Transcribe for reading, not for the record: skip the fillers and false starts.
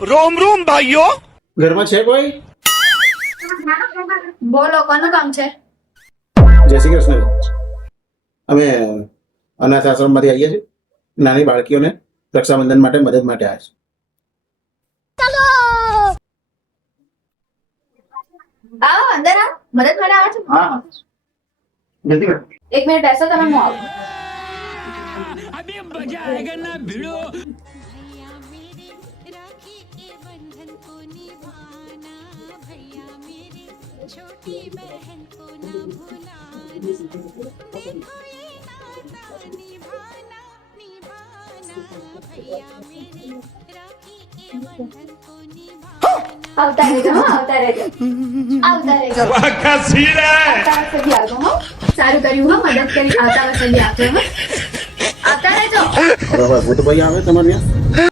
रोम रोम भाइयों। ઘરમાં છે કોઈ? બોલો, કોનું કામ છે? જય શ્રી કૃષ્ણ. અમે અનાથ આશ્રમમાંથી આવીએ છીએ. નાની બાળકીઓને રક્ષાબંધન માટે મદદ માટે આવ્યા છે. આવો અંદર આવો. મદદ માટે આવો છો? હા જલ્દી કર. એક મિનિટ બેસો, તમે હું આવું. अभी मजा आएगा ना भिड़ो। भैया मेरे राखी के बंधन को निभाना, भैया मेरे छोटी बहन को न भुलाना, देखो ये नाता निभाना निभाना, भैया मेरे राखी के बंधन को निभाना। આવતા રહેજો, હો, આવતા રહેજો. આવતા રહેજો. क्या सीन है। આવતા વર્ષે બી આવજો, હો. સારું કર્યું, હો, મદદ કરી. આવતા વર્ષે બી આવજો, હો. આવતા રહેજો. હવે ભૂતભાઈ આવે તમારે ત્યાં?